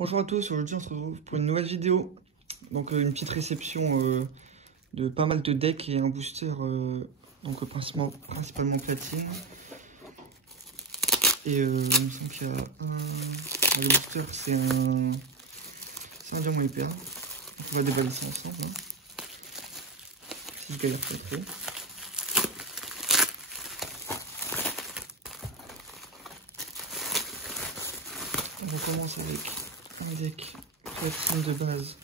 Bonjour à tous, aujourd'hui on se retrouve pour une nouvelle vidéo. Donc une petite réception de pas mal de decks et un booster donc principalement platine. Et il me semble qu'il y a le booster, c'est un diamant hyper. Donc on va déballer ça ensemble. Hein. Si je galère pas très. On commence avec un deck platine de base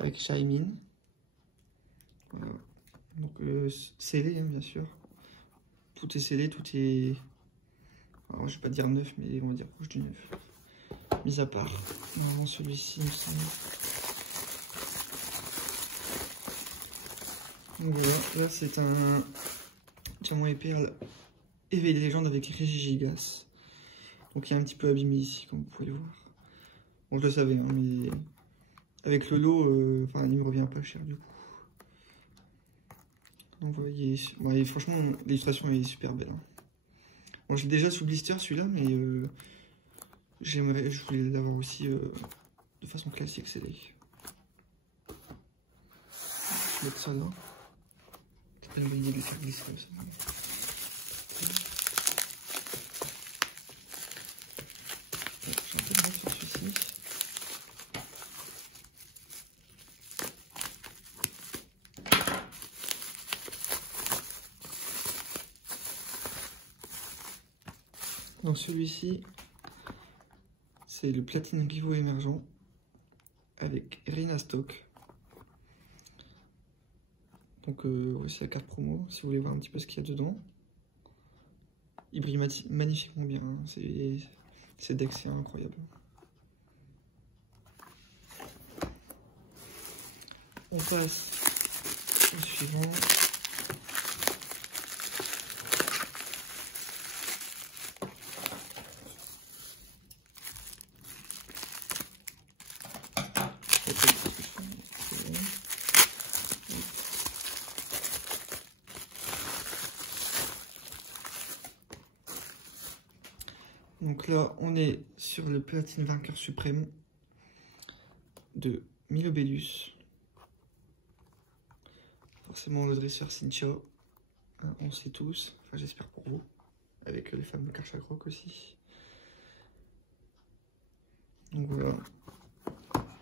avec Shaymin. Voilà. Donc scellé hein, bien sûr. Tout est scellé, tout est... Alors je vais pas dire neuf, mais on va dire proche du neuf. Mis à part normalement celui-ci me semble. Donc voilà, là c'est un diamant et perle éveil des légendes avec Régigigas. Donc il est un petit peu abîmé ici comme vous pouvez le voir. Bon je le savais hein, mais avec le lot, il me revient pas cher du coup. Donc voilà, franchement l'illustration est super belle. Hein. Bon, j'ai déjà sous blister celui-là, mais je voulais l'avoir aussi de façon classique, c'est là. Je vais mettre ça là. C'est pas une bonne idée de le faire glisser comme ça. J'ai un peu de mal sur celui-ci. Donc celui-ci, c'est le Platine Giveaway émergent avec Rina Stock. Donc voici la carte promo, si vous voulez voir un petit peu ce qu'il y a dedans. Il brille magnifiquement bien, hein. Ces decks, c'est incroyable. On passe au suivant. Donc là, on est sur le platine vainqueur suprême de Milobellus. Forcément, le dresseur Cynthia, hein, on sait tous, enfin j'espère pour vous, avec les fameux Karchakroc aussi. Donc voilà,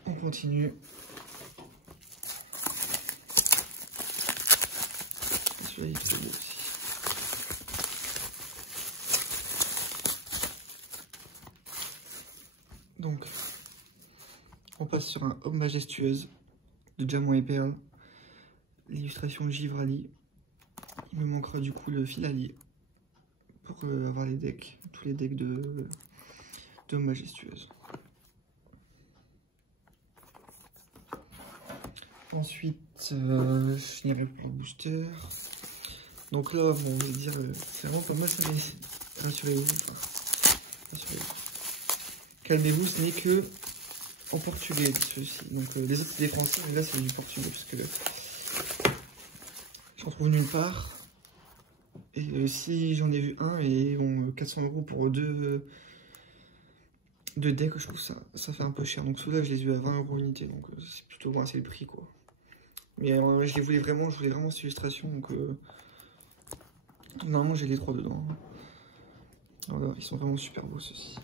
on continue. Celui-là, il fait aussi. Donc, on passe sur un Homme Majestueuse de Diamant et Perle. L'illustration Givrali. Il me manquera du coup le fil allié pour avoir les decks, tous les decks de Homme Majestueuse. Ensuite, je finirai pour le booster. Donc là, bon, je vais dire, c'est vraiment pas mal ça, mais rassurez-vous. Rassurez-vous. Calmez-vous, ce n'est que en portugais ceci. Donc les autres c'est des français, mais là c'est du portugais parce que j'en trouve nulle part. Et si j'en ai vu un et bon 400 € pour deux decks, je trouve ça fait un peu cher. Donc ceux-là je les ai eu à 20 € unité, donc c'est plutôt bon, c'est le prix quoi. Mais je voulais vraiment cette illustration, donc normalement j'ai les trois dedans. Voilà, ils sont vraiment super beaux ceux-ci.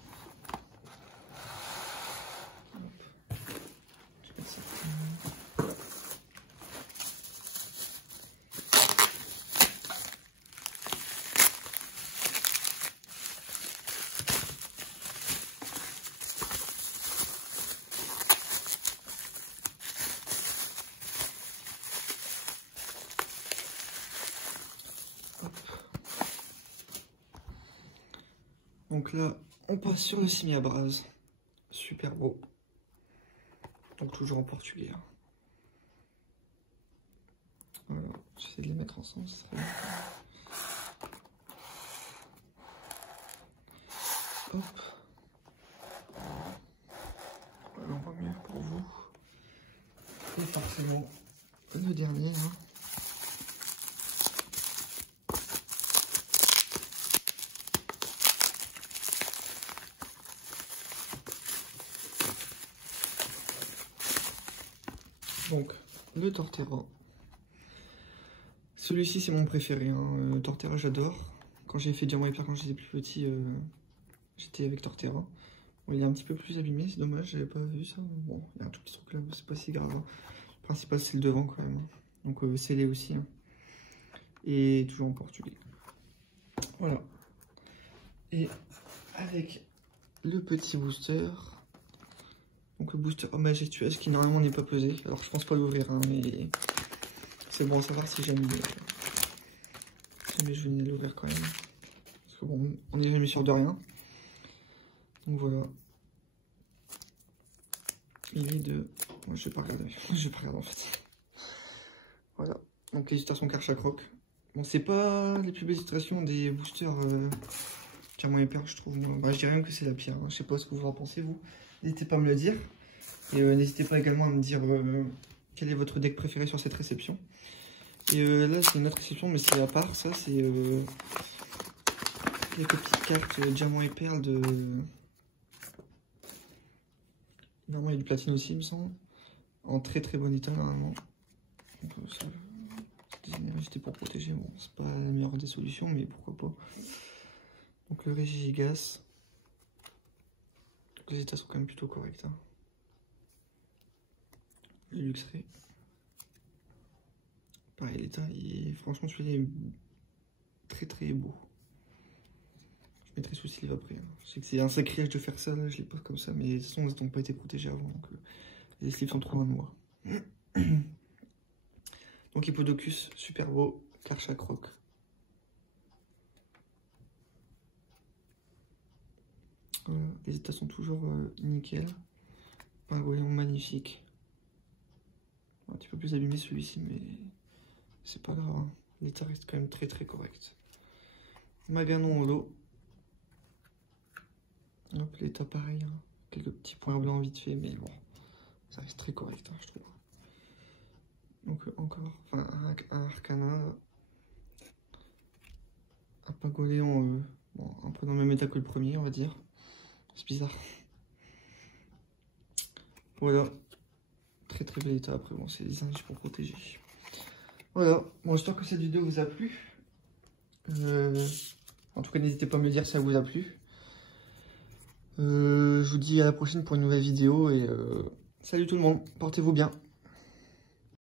Donc là, on passe sur le Simiabras. Super beau. Donc toujours en portugais. Hein. Voilà, j'essaie de les mettre ensemble, ce serait bien. Hop. Voilà, on va mieux pour vous. Et forcément, le dernier. Hein. Donc, le Torterra. Celui-ci, c'est mon préféré. Hein. Torterra, j'adore. Quand j'ai fait Diamant et Pierre, quand j'étais plus petit, j'étais avec Torterra. Bon, il est un petit peu plus abîmé, c'est dommage, j'avais pas vu ça. Bon, il y a un tout petit truc là, mais c'est pas si grave. Le principal, c'est le devant quand même. Donc, scellé aussi. Hein. Et toujours en portugais. Voilà. Et avec le petit booster. Donc le booster majestueux qui normalement n'est pas pesé. Alors je pense pas l'ouvrir, hein, mais c'est bon à savoir si jamais je venais l'ouvrir quand même. Parce que bon, on n'est jamais sûr de rien. Donc voilà. Il est de... Moi je vais pas regarder. Je vais pas regarder en fait. Voilà. Donc les illustrations Karchakroc. Bon, c'est pas les plus belles illustrations des boosters Diamant et Perle, je trouve. Bah, je dirais même que c'est la pire. Hein. Je sais pas ce que vous en pensez, vous. N'hésitez pas à me le dire. Et n'hésitez pas également à me dire quel est votre deck préféré sur cette réception. Et là, c'est une autre réception, mais c'est à part. Ça, c'est quelques petites cartes Diamant et Perle de... Normalement, il y a du platine aussi, il me semble. En très très bon état, normalement. Donc, ça... C'était pour protéger. Bon, c'est pas la meilleure des solutions, mais pourquoi pas. Donc le Régigigas. Les états sont quand même plutôt corrects. Hein. Le Luxray. Pareil, l'état, franchement, celui-là est très très beau. Je mettrai sous sleeve après. Hein. Je sais que c'est un sacrilège de faire ça, là, je l'ai pas comme ça, mais de toute façon, ils n'ont pas été protégés avant. Donc, les sleeves sont trop en noir. Donc Hippodocus, super beau, Karchakroc. Les états sont toujours nickel. Pingouin magnifique. Un petit peu plus abîmé celui-ci, mais c'est pas grave. Hein. L'état reste quand même très très correct. Maganon holo. Hop, l'état pareil. Hein. Quelques petits points blancs vite fait, mais bon, ça reste très correct, hein, je trouve. Donc encore, enfin un Arcana, un Pingoléon, bon, un peu dans le même état que le premier, on va dire. C'est bizarre. Voilà, très très bel état. Après, bon, c'est des indices pour protéger. Voilà, bon, j'espère que cette vidéo vous a plu. En tout cas, n'hésitez pas à me le dire si ça vous a plu. Je vous dis à la prochaine pour une nouvelle vidéo et salut tout le monde, portez-vous bien.